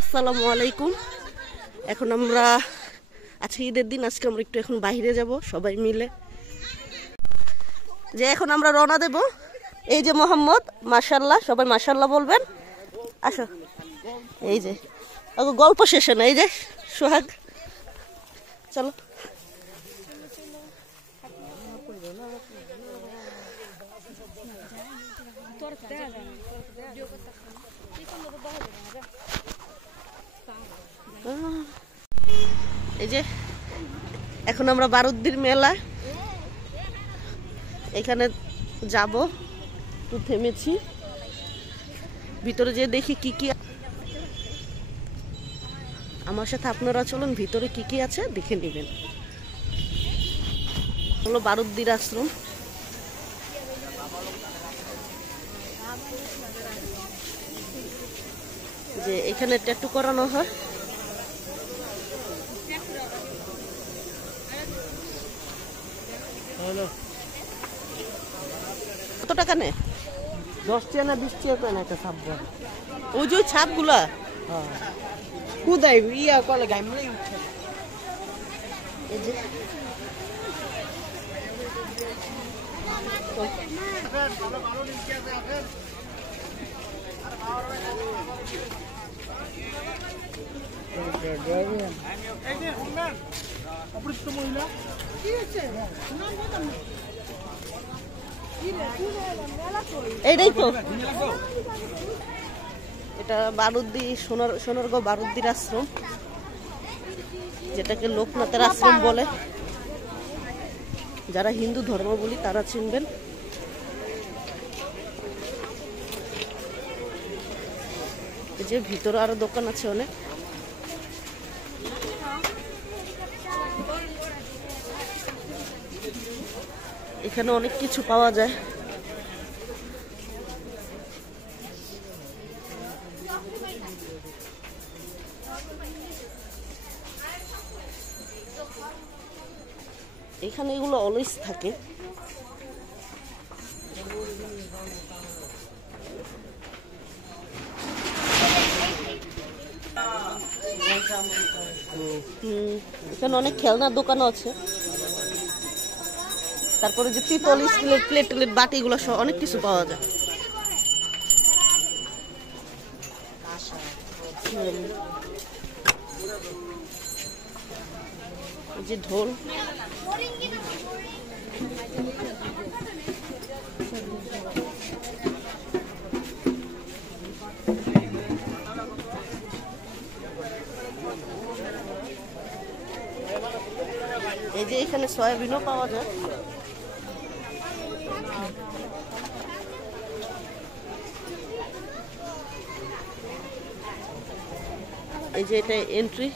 আসসালামু আলাইকুম। এখন আমরা আজকে ঈদের দিন, আজকে আমরা একটু এখন বাইরে যাব সবাই মিলে। যে এখন আমরা রওনা দেব। এই যে মোহাম্মদ, মাশাআল্লাহ, সবাই মাশাআল্লাহ বলবেন। আসো, এই যে গল্প শেষে না, এই যে সোহাগ, চলো। এই যে এখন আমরা বারুদ্দির মেলা, এখানে যাব, তো থেমেছি। ভিতরে যে দেখি কি কি, আমার সাথে আপনারা চলুন, ভিতরে কি কি আছে দেখে নেবেন। হলো বারুদ্দির আশ্রম। যে এখানে ট্যাটু করানো হয়। কত টাকা নেয়? 10 টাকা না 20 টাকা করে একটা ছাপ দেয়। ওই যে ছাপগুলা খুদাই ইয়া কলে গাইমলাই উঠে। এই যে এইটাই তো, এটা বারুদ্দি, সোনারগাঁও বারুদ্দির আশ্রম, যেটাকে লোকনাথের আশ্রম বলে। যারা হিন্দু ধর্মাবলম্বী তারা চিনবেন। এই যে ভিতরে আরো দোকান আছে অনেক। এখানে অনেক কিছু পাওয়া যায়। এখানে এগুলো অলওয়েজ থাকে। এখানে অনেক খেলনার দোকানও আছে। তারপরে যে পিতল, স্টিলের প্লেট টেলেট, বাটি, এগুলো সহ অনেক কিছু পাওয়া যায়। এই যে ঢোল, এই যে এখানে সয়াবিনও পাওয়া যায়। এই যে এটা এন্ট্রি।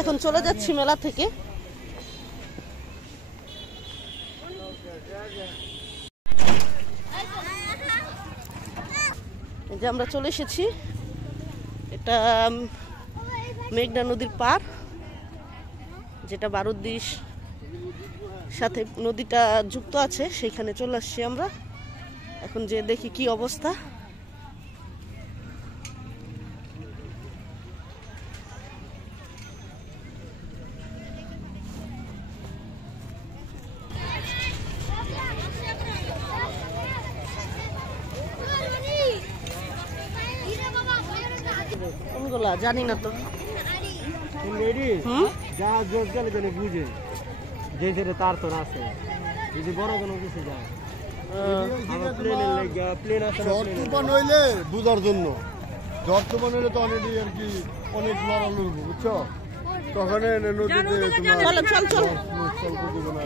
এখন চলে যাচ্ছি মেলা থেকে। এই যে আমরা চলে এসেছি, এটা মেঘনা নদীর পার, যেটা বারুদ্দির সাথে নদীটা যুক্ত আছে, সেখানে চলে আসছি আমরা। এখন যে দেখি কি অবস্থা। কোনগুলা জানি না তো। যা জোর গেলে জানি বুঝে যে যেটা তার তোর আছে, যদি বড় কোনো কিছু যায় বুঝার জন্য। ঝড় তুফান হইলে তো অলরেডি আর কি অনেক লড়া লড়বো, বুঝছো? তখন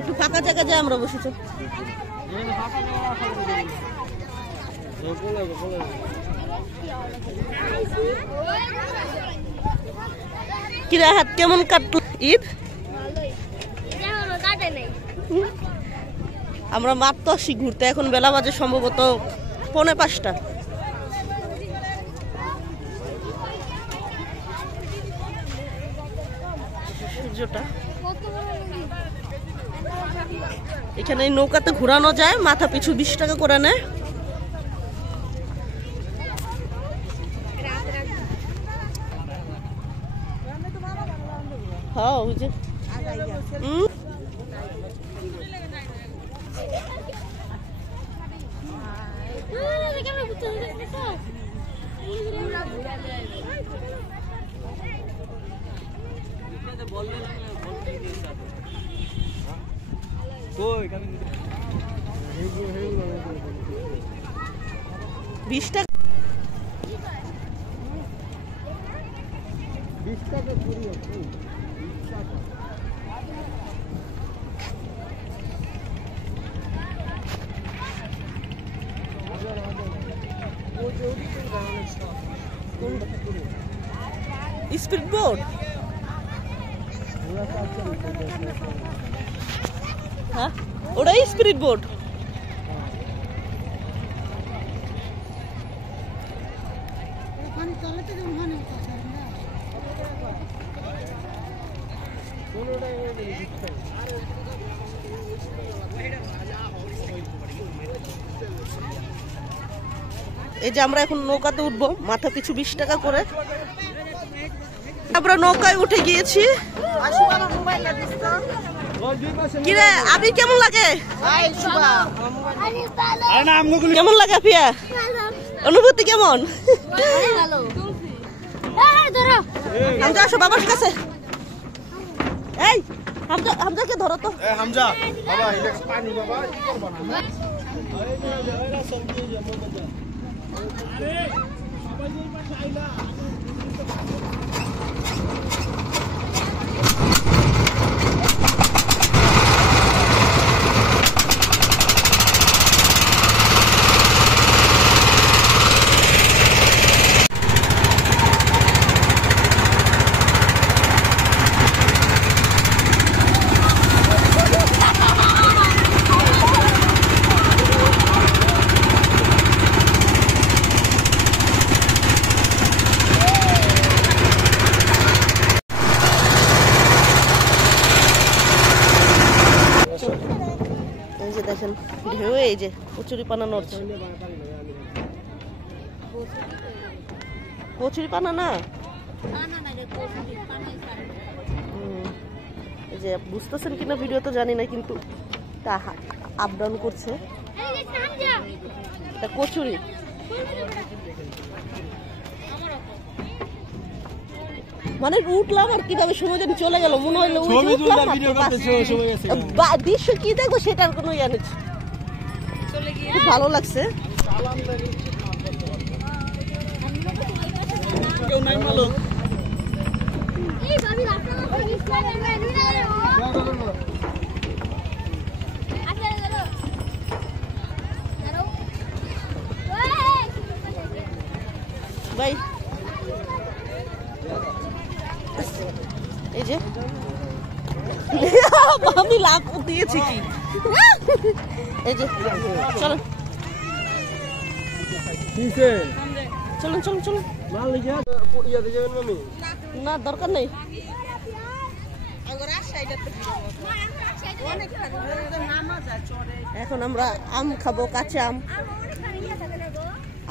একটু ফাঁকা জায়গা যায়, আমরা বসেছি। কিরা হাত কেমন কাটলো ঈদ? আমরা মাত্র আসি ঘুরতে, এখন বেলা বাজে সম্ভবত 4:45। সূর্যটা এখানে এই নৌকাতে ঘোরানো যায়, মাথা পিছু 20 টাকা করে নেয়। হ্যাঁ ওই যে কই কামি 20 টাকা। 20 টাকা করি আছে 20 টাকা। স্পিড বোট, হ্যাঁ ওটাই স্পিড বোট। এই যে আমরা এখন নৌকাতে উঠবো, মাথা পিছু 20 টাকা করে। আমরা নৌকায় উঠে গিয়েছি। কিরে আবি কেমন লাগে? কেমন লাগে আপিয়া? অনুভূতি কেমন? হামজা আসো বাবার কাছে। এই হামজাকে ধরো তো। হামজা বাবা পানি বাবা কি করবা না? এই যে দেখেন ঢেউ, এই যে কচুরি পানা নড়ছে। কচুরি পানা না, এই যে বুঝতেছেন কিনা ভিডিও তো জানি না, কিন্তু তা আপ ডাউন করছে। এটা কচুরি। মানে উঠলাম আর কিভাবে সময় যেন চলে গেল, মনে হইলো দৃশ্য কি দেখবো সেটার কোনো ইয়া নেই। খুব ভালো লাগছে। ভাই এই যে আমি লাভ দিয়েছি কি, এই যে চলো চলুন চলুন চলুন। না দরকার নেই। এখন আমরা আম খাবো, কাঁচা আম।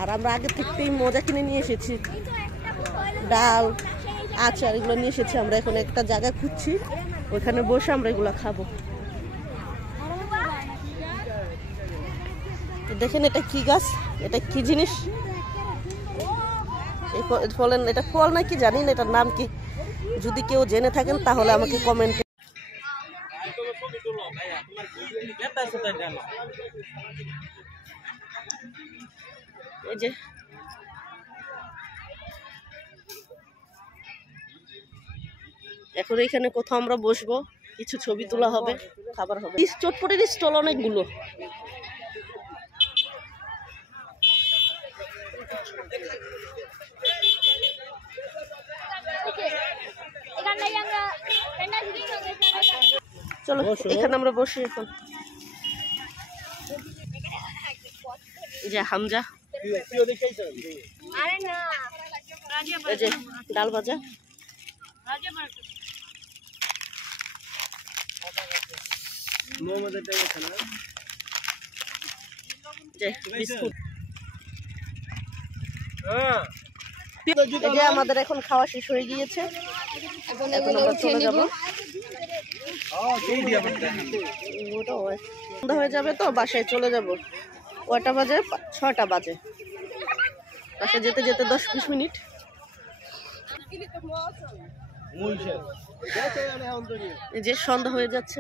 আর আমরা আগে থেকেই মজা কিনে নিয়ে এসেছি, ডাল আচার এগুলো নিয়ে এসেছি। আমরা এখন একটা জায়গা খুঁজছি, ওইখানে বসে আমরা এগুলো খাবো। দেখেন এটা কি গাছ, এটা কি জিনিস, ফলেন এটা ফল নাকি জানি না, এটার নাম কি? যদি কেউ জেনে থাকেন তাহলে আমাকে কমেন্টে। এই যে এখন এখানে কোথাও আমরা বসবো, কিছু ছবি তোলা হবে, খাবার হবে। চটপটির স্টল অনেকগুলো। চলো এখানে আমরা বসি এখন। যে হামজা, এই যে ডাল ভাজা, মোহাম্মদের টাইম আছে না? যে বিস্কুট। হ্যাঁ এই যে আমাদের এখন খাওয়া শেষ হয়ে গিয়েছে, এখন আমরা চলে যাব। সন্ধ্যা হয়ে যাবে তো বাসায় চলে যাব। কয়টা বাজে? 6টা বাজে। বাসায় যেতে যেতে 10-20 মিনিট। এই যে সন্ধ্যা হয়ে যাচ্ছে।